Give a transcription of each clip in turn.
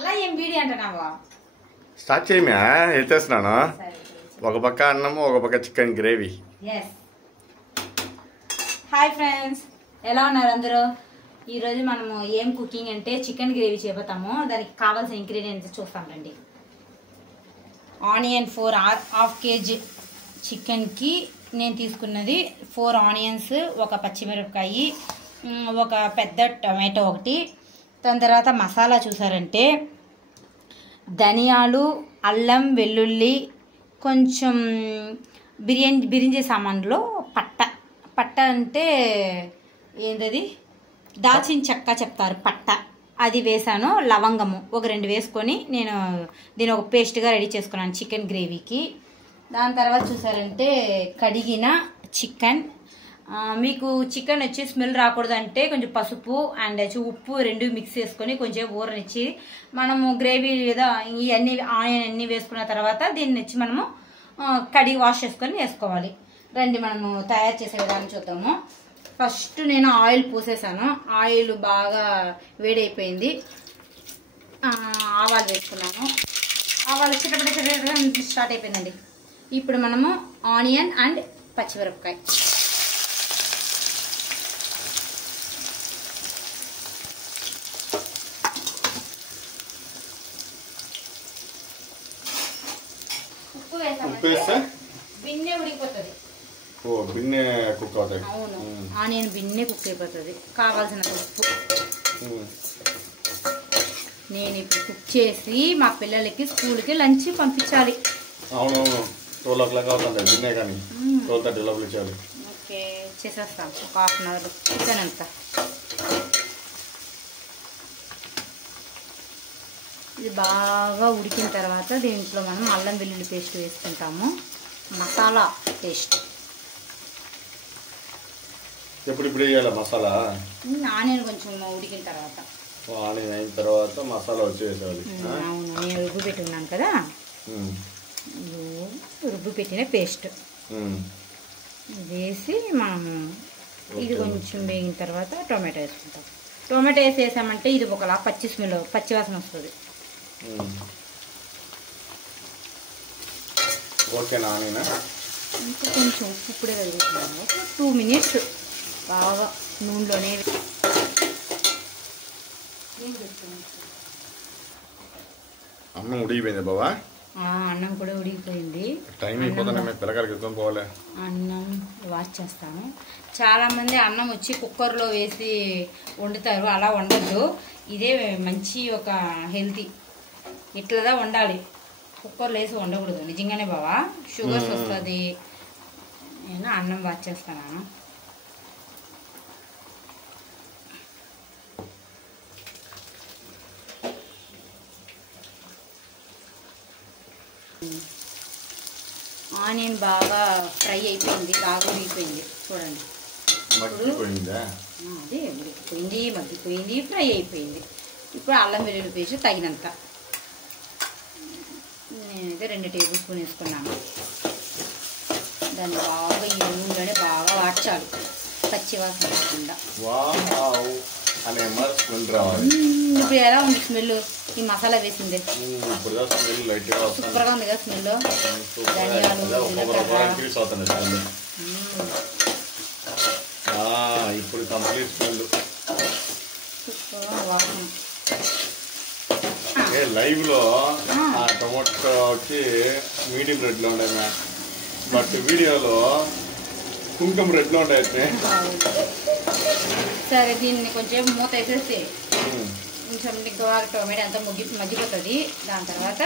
అలా ఏం వీడియో అంటున్నావా? స్టార్ట్ చేయమే ఎత్తేస్తున్నాను. ఒక పక్క అన్నము ఒక పక్క చికెన్ గ్రేవీ. హాయ్ ఫ్రెండ్స్, ఎలా ఉన్నారు అందరూ? ఈరోజు మనము ఏం కుకింగ్ అంటే చికెన్ గ్రేవీ చేయబోతాము. దానికి కావాల్సిన ఇంగ్రీడియంట్స్ చూస్తాం రండి. ఆనియన్ 4 kg చికెన్కి నేను తీసుకున్నది 4 ఆనియన్స్, ఒక పచ్చిమిరపకాయ, ఒక పెద్ద టొమాటో ఒకటి. దాని తర్వాత మసాలా చూసారంటే ధనియాలు, అల్లం, వెల్లుల్లి, కొంచెం బిర్యానీ సామాన్లో పట్ట అంటే ఏంటది, దాల్చిన చెక్క చెప్తారు, పట్ట, అది వేసాను. లవంగము ఒక 2 వేసుకొని నేను దీని ఒక పేస్ట్గా రెడీ చేసుకున్నాను చికెన్ గ్రేవీకి. దాని తర్వాత చూసారంటే కడిగిన చికెన్. మీకు చికెన్ వచ్చి స్మెల్ రాకూడదు అంటే కొంచెం పసుపు అండ్ ఉప్పు 2 మిక్స్ చేసుకొని కొంచెం ఊరనిచ్చి మనము గ్రేవీ లేదా ఇవన్నీ ఆనియన్ అన్నీ వేసుకున్న తర్వాత దీన్ని వచ్చి మనము కడిగి వాష్ చేసుకొని వేసుకోవాలి. రండి మనము తయారు చేసే విధానం చూద్దాము. ఫస్ట్ నేను ఆయిల్ పోసేసాను. ఆయిల్ బాగా వేడైపోయింది. ఆవాలు వేసుకున్నాను. ఆవాలు చిటపట స్టార్ట్ అయిపోయిందండి. ఇప్పుడు మనము ఆనియన్ అండ్ పచ్చిమిరపకాయ ఉప్పు వేసామంటే బిన్నె ఉడికిపోతుంది. బిన్నె కుక్ అవుతాయి. అవును, ఆనియన్ బిన్నె కుక్ అయిపోతుంది. కావాల్సిన ఉప్పు నేను ఇప్పుడు కుక్ చేసి మా పిల్లలకి స్కూల్కి లంచ్ పంపించాలి. అవునవును, 12 o'clock అవుతుంది బిన్నె, కానీ 12:30 లోపల ఇచ్చాలి. ఓకే, చేసేస్తాం ఒక 1/2 hour చికెన్ అంతా. ఇది బాగా ఉడికిన తర్వాత దీంట్లో మనం అల్లం వెల్లుల్లి పేస్ట్ వేసుకుంటాము. మసాలా పేస్ట్ ఇప్పుడు వేయాలి మసాలా. ఆనియన్ కొంచెం ఉడికిన తర్వాత, ఆనియన్ అయిన తర్వాత మసాలా వచ్చి వేసేయాలి. అవును, నేను రుబ్బు పెట్టి ఉన్నాను కదా, రుబ్బు పెట్టిన పేస్ట్ వేసి మనము ఇది కొంచెం వేగిన తర్వాత టొమాటో వేసుకుంటాం. టొమాటో వేసామంటే ఇది ఒకలా పచ్చివాసన వస్తుంది. ఓకేనా? ఇంకా కొంచెం ఉప్పు ఇప్పుడే కలుగుతున్నాము. 2 minutes బాగా నూనెలోనే అన్నం ఉడికిపోయింది బాబా. అన్నం కూడా ఉడికిపోయింది. టైం అయిపోతుంది, పిల్లకాయలకి ఎత్తుకొని పోవాలి. అన్నం వాష్ చేస్తాము. చాలామంది అన్నం వచ్చి కుక్కర్లో వేసి వండుతారు. అలా వండద్దు, ఇదే మంచి ఒక హెల్తీ. ఇట్లదా వండాలి, కుక్కర్లో వేసి వండకూడదు. నిజంగానే బావా, షుగర్స్ వస్తుంది. నేను అన్నం వాష్ చేస్తాను. ఆనియన్ బాగా ఫ్రై అయిపోయింది, బాగా ఉడికిపోయింది. చూడండి, అదే ఉడికిపోయింది, మగ్గిపోయింది, ఫ్రై అయిపోయింది. ఇప్పుడు అల్లం వెల్లుల్లి పేస్ట్ తగినంత, నేనైతే 2 టేబుల్ స్పూన్ వేసుకున్నాను. దాన్ని బాగా ఈ నూనెలోనే బాగా వాడ్చాలి, పచ్చివాసన లేకుండా. ఇప్పుడు ఎలా ఉంది స్మెల్? ఈ మసాలా వేసింది సూపర్గా ఉంది కదా స్మెల్. ధనియాలు, ఇప్పుడు కంప్లీట్ స్మెల్. సూపర్గా వాసన. లైవ్ లో టొమాటోకి మీడియం రెడ్ లో ఉండే, బట్ వీడియోలో కుంకుమ రెడ్ లో ఉండే. సరే, దీన్ని కొంచెం మూత వేసేస్తే కొంచెం బాగా టొమాటో అంతా మగ్గిపోతుంది. దాని తర్వాత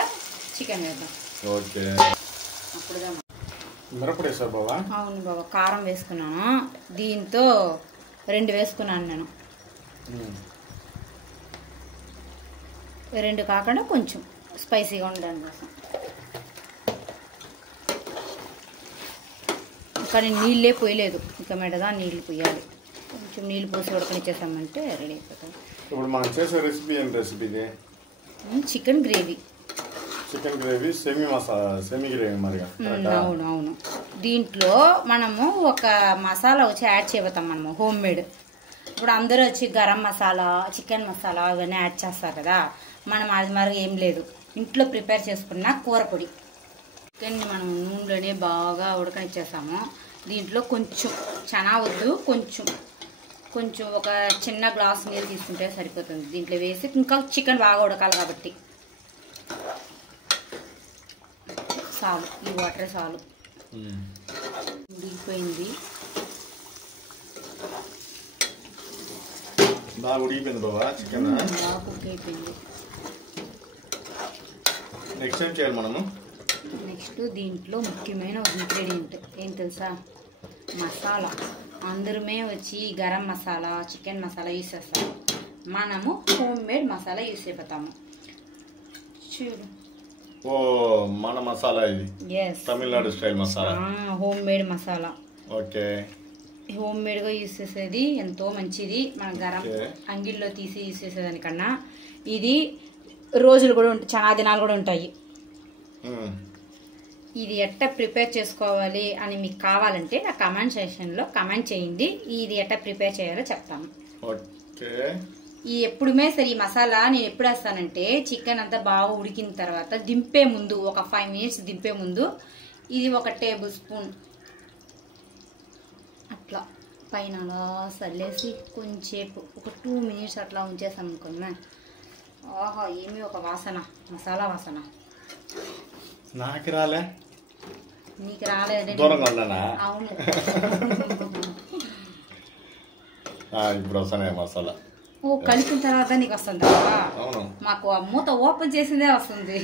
చికెన్ వేద్దాం. ఓకే, అప్పుడు మిరపొడి వేసా బాబా? అవును బాబా, కారం వేసుకున్నాను. దీంతో 2 వేసుకున్నాను నేను. 2 కాకుండా కొంచెం స్పైసీగా ఉండడం కోసం. కానీ నీళ్ళే పోయలేదు, ఇంకా మెడగా నీళ్ళు పోయాలి. కొంచెం నీళ్ళు పోసి ఉడకనిచ్చేసామంటే రెడీ అయిపోతుంది. ఇప్పుడు మనం చేసే రెసిపీ ఏం రెసిపీ? ఇది chicken gravy. Chicken gravy semi gravy మరి. అవునవును, దీంట్లో మనము ఒక మసాలా వచ్చి యాడ్ చేయబోతాం మనము, హోమ్ మేడ్. ఇప్పుడు అందరూ వచ్చి గరం మసాలా, చికెన్ మసాలా అవన్నీ యాడ్ చేస్తారు కదా. మనం అది మరి ఏం లేదు, ఇంట్లో ప్రిపేర్ చేసుకున్న కూర పొడి. చికెన్ని మనం నూనెలోనే బాగా ఉడకనిచ్చేసాము. దీంట్లో కొంచెం చనా వద్దు, కొంచెం ఒక చిన్న గ్లాస్ నీళ్ళు తీసుకుంటే సరిపోతుంది. దీంట్లో వేసి ఇంకా చికెన్ బాగా ఉడకాలి కాబట్టి చాలు, ఈ వాటర్ చాలు. ఉడికిపోయింది, బాగా ఉడికిపోయింది బాబా చికెన్, బాగా కుక్ అయిపోయింది. నెక్స్ట్ టైం చేయాలి మనము. నెక్స్ట్ దీంట్లో ముఖ్యమైన ఒక ఇంగ్రీడియంట్ ఏం తెలుసా? మసాలా. అందరమే వచ్చి గరం మసాలా, చికెన్ మసాలా యూస్ చేస్తాము. మనము హోమ్ మేడ్ మసాలా యూస్ అయిపోతాము. చూడు, ఓ మన మసాలా ఇది, Tamil Nadu style masala, home made masala. Okay, home మేడ్గా యూస్ చేసేది ఎంతో మంచిది. మన గరం అంగిల్లో తీసి యూస్ చేసేదానికన్నా ఇది రోజులు కూడా ఉంటాయి, చాలా దినాలు కూడా ఉంటాయి. ఇది ఎట్లా ప్రిపేర్ చేసుకోవాలి అని మీకు కావాలంటే నా కమెంట్ సెక్షన్లో కమెంట్ చేయండి. ఇది ఎట్లా ప్రిపేర్ చేయాలో చెప్తాను. ఈ ఎప్పుడుమే సరే ఈ మసాలా నేను ఎప్పుడు వేస్తానంటే చికెన్ అంతా బాగా ఉడికిన తర్వాత దింపే ముందు, ఒక 5 minutes దింపే ముందు ఇది ఒక టేబుల్ స్పూన్ అట్లా పైన అలా చల్లేసి కొంచెంసేపు ఒక 2 minutes అట్లా ఉంచేసాం అనుకున్నా. ఆహా, ఏమి ఒక వాసన, మసాలా వాసన. నాకు రాలే, నీకు రాలేదు, దూరంగా ఉన్నానా? అవును. ఇప్పుడు వస్తున్నాయి మసాలా. ఓ, కలిపిన తర్వాత నీకు వస్తుందా? అవును, మాకు ఆ మూత ఓపెన్ చేసిందే వస్తుంది.